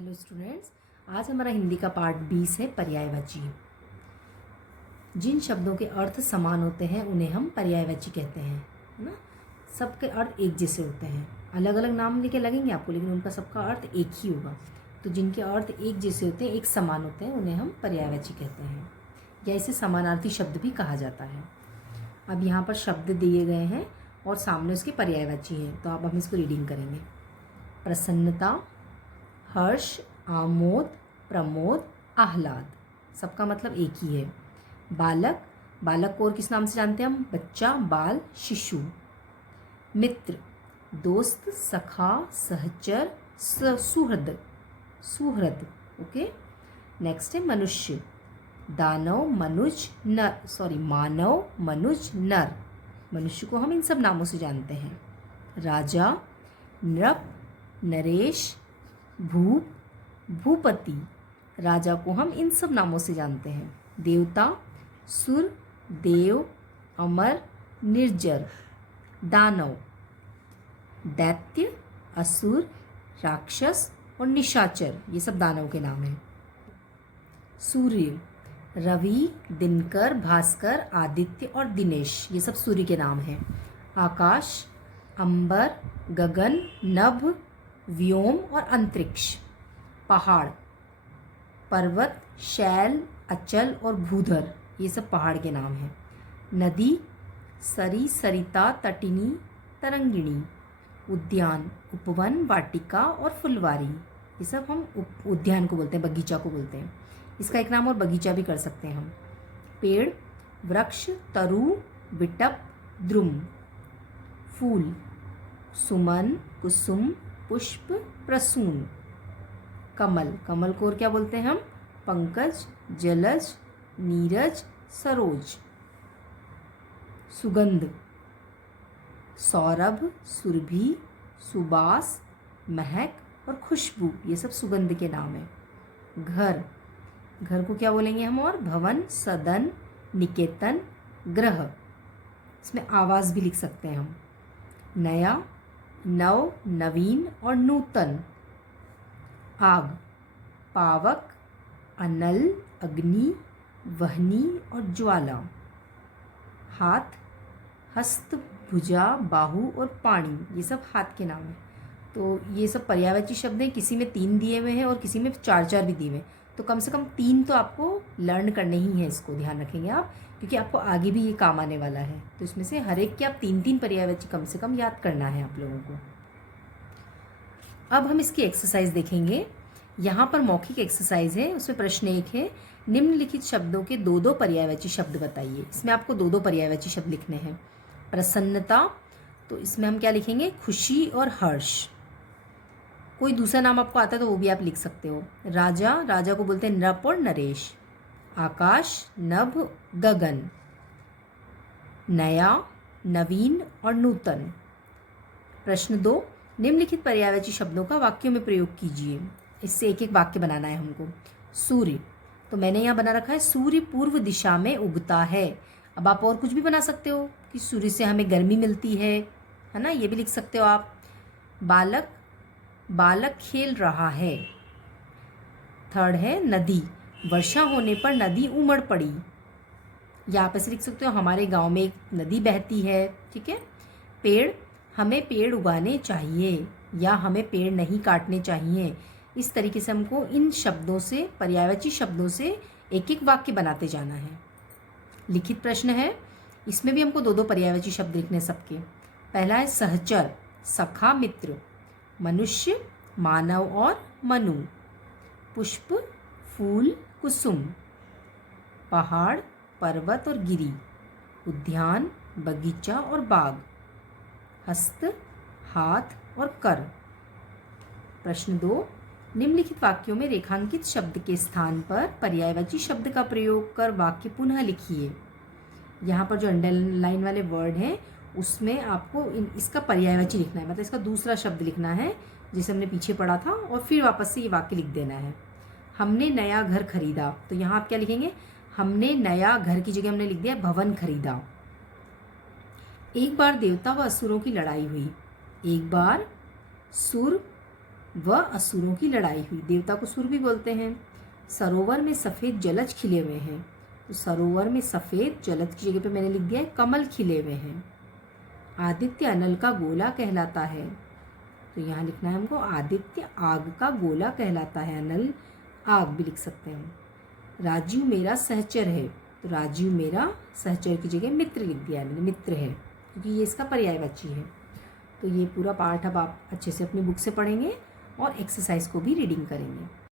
Hello students, आज हमारा हिंदी का पार्ट 20 है पर्यायवाची। जिन शब्दों के अर्थ समान होते हैं उन्हें हम पर्यायवाची कहते हैं, है ना। सबके अर्थ एक जैसे होते हैं, अलग अलग नाम लेके लगेंगे आपको, लेकिन उनका सबका अर्थ एक ही होगा। तो जिनके अर्थ एक जैसे होते हैं, एक समान होते हैं, उन्हें हम पर्यायवाची कहते हैं, या इसे समानार्थी शब्द भी कहा जाता है। अब यहाँ पर शब्द दिए गए हैं और सामने उसके पर्यायवाची हैं, तो अब हम इसको रीडिंग करेंगे। प्रसन्नता, हर्ष, आमोद, प्रमोद, आह्लाद, सबका मतलब एक ही है। बालक, बालक को और किस नाम से जानते हैं हम? बच्चा, बाल, शिशु। मित्र, दोस्त, सखा, सहचर, सुहृद, सुहृद। ओके। नेक्स्ट है मनुष्य, दानव, मनुज, नर, मानव, मनुज, नर। मनुष्य को हम इन सब नामों से जानते हैं। राजा, नृप, नरेश, भूप, भूपति। राजा को हम इन सब नामों से जानते हैं। देवता, सुर, देव, अमर, निर्जर। दानव, दैत्य, असुर, राक्षस और निशाचर, ये सब दानव के नाम हैं। सूर्य, रवि, दिनकर, भास्कर, आदित्य और दिनेश, ये सब सूर्य के नाम हैं। आकाश, अंबर, गगन, नभ, व्योम और अंतरिक्ष। पहाड़, पर्वत, शैल, अचल और भूधर, ये सब पहाड़ के नाम हैं। नदी, सरी, सरिता, तटिनी, तरंगिणी। उद्यान, उपवन, वाटिका और फुलवारी, ये सब हम उद्यान को बोलते हैं, बगीचा को बोलते हैं। इसका एक नाम और बगीचा भी कर सकते हैं हम। पेड़, वृक्ष, तरु, विटप, द्रुम। फूल, सुमन, कुसुम, पुष्प, प्रसून। कमल, कमल को और क्या बोलते हैं हम? पंकज, जलज, नीरज, सरोज। सुगंध, सौरभ, सुरभि, सुबास, महक और खुशबू, ये सब सुगंध के नाम हैं। घर, घर को क्या बोलेंगे हम? और भवन, सदन, निकेतन, ग्रह। इसमें आवास भी लिख सकते हैं हम। नया, नव, नवीन और नूतन। आग, पावक, अनल, अग्नि, वहनी और ज्वाला। हाथ, हस्त, भुजा, बाहु और पाणी, ये सब हाथ के नाम हैं। तो ये सब पर्यायवाची शब्द हैं, किसी में 3 दिए हुए हैं और किसी में 4 भी दिए हुए हैं। तो कम से कम 3 तो आपको लर्न करने ही हैं, इसको ध्यान रखेंगे आप, क्योंकि आपको आगे भी ये काम आने वाला है। तो इसमें से हर एक के आप 3 पर्यायवाची कम से कम याद करना है आप लोगों को। अब हम इसकी एक्सरसाइज देखेंगे। यहाँ पर मौखिक एक्सरसाइज है, उसमें प्रश्न 1 है, निम्नलिखित शब्दों के 2 पर्यायवाची शब्द बताइए। इसमें आपको 2 पर्यायवाची शब्द लिखने हैं। प्रसन्नता, तो इसमें हम क्या लिखेंगे? खुशी और हर्ष। कोई दूसरा नाम आपको आता है तो वो भी आप लिख सकते हो। राजा, राजा को बोलते हैं नृप और नरेश। आकाश, नभ, गगन। नया, नवीन और नूतन। प्रश्न 2, निम्नलिखित पर्यायवाची शब्दों का वाक्यों में प्रयोग कीजिए। इससे एक एक वाक्य बनाना है हमको। सूर्य, तो मैंने यहाँ बना रखा है सूर्य पूर्व दिशा में उगता है। अब आप और कुछ भी बना सकते हो कि सूर्य से हमें गर्मी मिलती है ना, ये भी लिख सकते हो आप। बालक, बालक खेल रहा है। थर्ड है नदी, वर्षा होने पर नदी उमड़ पड़ी। या आप ऐसे लिख सकते हो, हमारे गांव में एक नदी बहती है। ठीक है। पेड़, हमें पेड़ उगाने चाहिए, या हमें पेड़ नहीं काटने चाहिए। इस तरीके से हमको इन शब्दों से, पर्यायवाची शब्दों से एक एक वाक्य बनाते जाना है। लिखित प्रश्न है, इसमें भी हमको 2 पर्यायवाची शब्द लिखने सबके। पहला है सहचर, सखा, मित्र। मनुष्य, मानव और मनु। पुष्प, फूल, कुसुम। पहाड़, पर्वत और गिरी। उद्यान, बगीचा और बाग। हस्त, हाथ और कर। प्रश्न 2, निम्नलिखित वाक्यों में रेखांकित शब्द के स्थान पर पर्यायवाची शब्द का प्रयोग कर वाक्य पुनः लिखिए। यहाँ पर जो अंडरलाइन वाले वर्ड हैं उसमें आपको इसका पर्यायवाची लिखना है, मतलब इसका दूसरा शब्द लिखना है जिसे हमने पीछे पढ़ा था, और फिर वापस से ये वाक्य लिख देना है। हमने नया घर खरीदा, तो यहाँ आप क्या लिखेंगे? हमने नया घर की जगह हमने लिख दिया भवन खरीदा। एक बार देवता व असुरों की लड़ाई हुई। एक बार सुर व असुरों की लड़ाई हुई। देवता को सुर भी बोलते हैं। सरोवर में सफ़ेद जलज खिले हुए हैं, तो सरोवर में सफ़ेद जलज की जगह पे मैंने लिख दिया है कमल खिले हुए हैं। आदित्य अनल का गोला कहलाता है, तो यहाँ लिखना है हमको आदित्य आग का गोला कहलाता है, अनल आग भी लिख सकते हैं। राजीव मेरा सहचर है, तो राजीव मेरा सहचर की जगह मित्र लिख दिया है मैंने, मित्र है, क्योंकि ये इसका पर्यायवाची है। तो ये पूरा पाठ अब आप अच्छे से अपनी बुक से पढ़ेंगे और एक्सरसाइज को भी रीडिंग करेंगे।